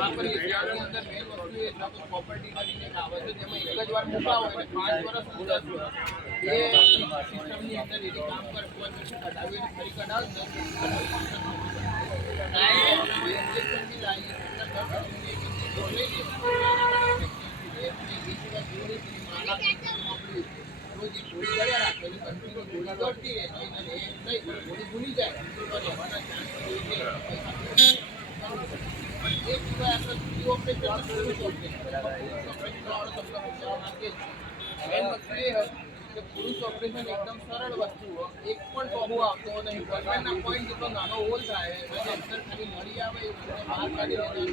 વાપરીએ છીએ આની અંદર મેઇન વસ્તુ એ છે કે પ્રોપર્ટી કરીને આવે છે જેમાં એક જ વાર મુકાવો એટલે 5 વર્ષ મુદત એ સિસ્ટમની અંદર એની કામ કરે 5 વર્ષ કઢાવી એટલે ફરી કઢાવે 10 ભૂલી જાય પુરુષ ઓપરેશન એકદમ સરળ વસ્તુ એક પણ ટોબો આવતો નહીં ગવર્મેન્ટના પોઈન્ટ જેટલો નાનો હોલ થાય અને અંદર ખાલી નળી આવે બહાર કાઢી કોઈ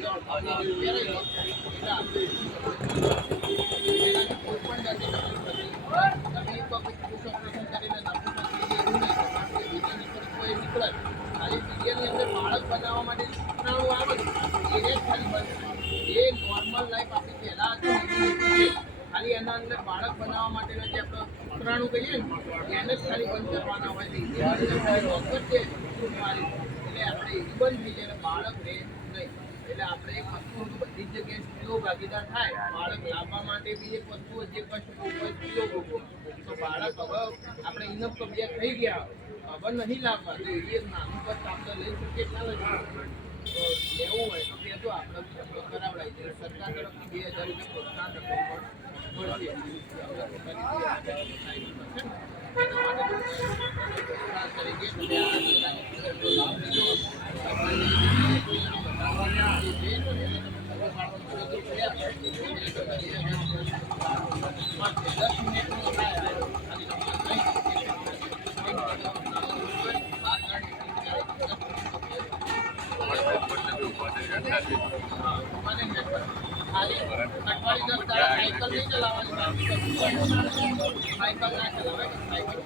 પણ જાતની પુરુષ ઓપરેશન કરીને કોઈ નીકળે ખાલી પીરિયડની અંદર બાળક બનાવવા માટે શુક્રાણુ આવે એને જ ખાલી બંધ એ નોર્મલ લાઈફ આપણી પહેલાં ખાલી એના અંદર બાળક બનાવવા માટેના જે આપણે શુક્રાણુ કહીએ ને એને જ ખાલી બંધ કરવાના હોય છે એટલે આપણે એ બંધ થઈ જાય બાળક રહે નહીં એટલે આપણે એક વસ્તુ બધી જ જગ્યાએ સ્ત્રીઓ ભાગીદાર થાય બાળક લાવવા માટે બી એક વસ્તુ જે કષ્ટ ભોગવે સ્ત્રીઓ ભોગવો તો બાળક હવે આપણે ઇનફ કબિયા થઈ ગયા હવે નહીં લાવવા તો એ નાનું કષ્ટ આપણે લઈ શકીએ ના લઈ શકીએ લેવું હોય તો કહેજો આપણે શબ્દો કરાવડાવી દઈએ સરકાર તરફથી 2000 રૂપિયા પ્રોત્સાહન સાયકલ નહીં ચલાવવાની સાયકલ ના ચલાવે સાયકલ